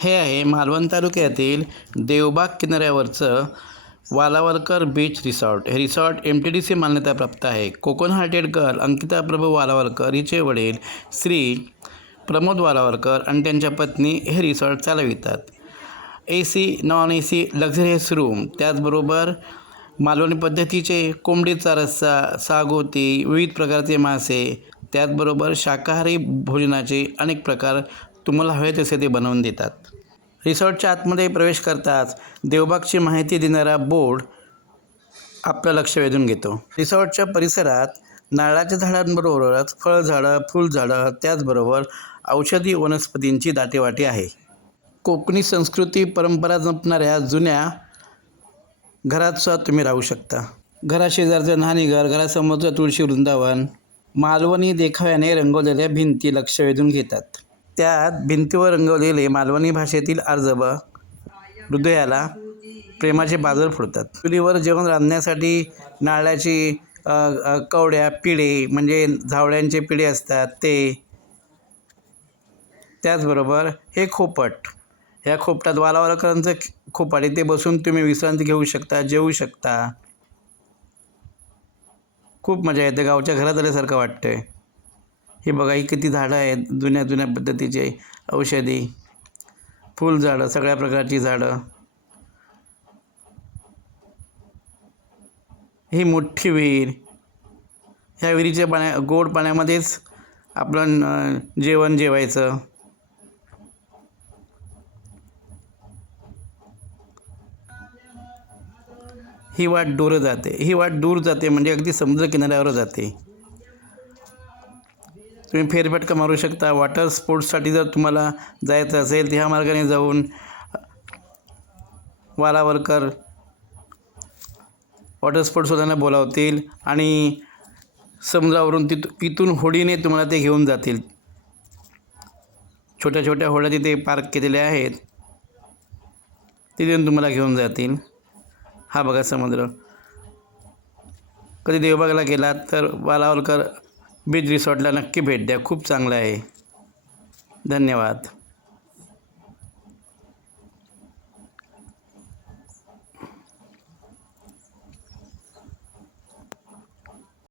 हे आहे मालवण तालुक्यातील देवबाग किनाऱ्यावरचं वालावलकर बीच रिसॉर्ट. हे रिसॉर्ट MTDC मान्यताप्राप्त आहे. कोकण हार्टेड गर्ल अंकिता प्रभू वालावलकर हिचे वडील श्री प्रमोद वालावलकर आणि त्यांच्या पत्नी हे रिसॉर्ट चालवितात. AC non AC luxurious room, त्याचबरोबर मालवणी पद्धतीचे कोंबडीचा रस्सा, सागोती, विविध प्रकारचे मासे, त्याचबरोबर शाकाहारी भोजनाचे अनेक प्रकार तुम्हाला हवे तसे ते बनवून देतात. रिसॉर्टच्या आतमध्ये प्रवेश करताच देवबागची माहिती देणारा बोर्ड आपलं लक्ष वेधून घेतो. रिसॉर्टच्या परिसरात नारळाच्या झाडांबरोबरच फळझाडं, फुलझाडं, त्याचबरोबर औषधी वनस्पतींची दाटेवाटी आहे. कोकणी संस्कृती परंपरा जपणाऱ्या जुन्या घरात सुद्धा तुम्ही राहू शकता. घराशेजारचं न्हाणीघर, घरासमोरचं तुळशी वृंदावन, मालवणी देखाव्याने रंगवलेल्या भिंती लक्ष वेधून घेतात. त्यात भिंतीवर रंगवलेले मालवणी भाषेतील अर्जब हृदयाला प्रेमाचे बाजर फुटतात. चुलीवर जेवण रांधण्यासाठी नारळाची कवड्या, पिढे म्हणजे झावळ्यांचे पिढे असतात ते, त्याचबरोबर हे खोपट, ह्या खोपटात वालावलकरांचं खोपट आहे, ते बसून तुम्ही विश्रांती घेऊ शकता, जेवू शकता. खूप मजा येते, गावच्या घरात आल्यासारखं वाटतं. हे बघा, ही किती झाडं आहेत, जुन्या जुन्या पद्धतीचे औषधी फुलझाडं, सगळ्या प्रकारची झाडं. ही मोठी विहीर, ह्या विहिरीच्या गोड पाण्यामध्येच आपलं जेवण जेवायचं. ही वाट दूर जाते म्हणजे अगदी समुद्र किनाऱ्यावर जाते. तुम्ही फेरफटका मारू शकता. वॉटर स्पोर्ट्ससाठी जर तुम्हाला जायचं असेल तर ह्या मार्गाने जाऊन वालावलकर वॉटर स्पोर्ट्सवाल्यांना बोलावतील आणि समुद्रावरून इथून होडीने तुम्हाला ते घेऊन जातील. छोट्या छोट्या होड्या तिथे पार्क केलेल्या आहेत, तिथून तुम्हाला घेऊन जातील. हा बघा समुद्र. कधी देवबागला गेलात तर वालावलकर बीच रिसॉर्टला नक्की भेट द्या. खूप चांगलं आहे. धन्यवाद.